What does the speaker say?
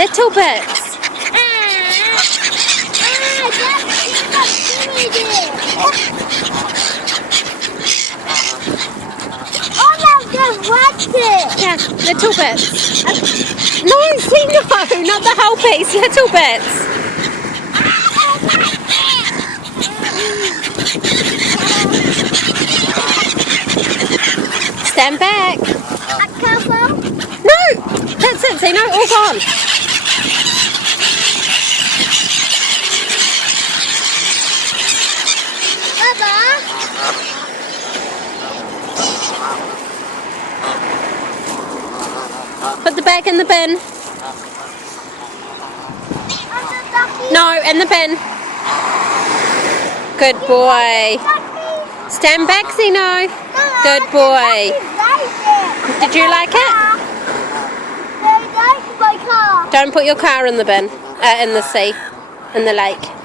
little bits. Yeah, little bits. No, see, no, not the whole piece, little bits. Stand back. No, that's it, see, no, all gone. Put the bag in the bin. No, in the bin. Good boy. Stand back, Zeno. Good boy. Did you like it? Don't put your car in the bin, in the sea, in the lake.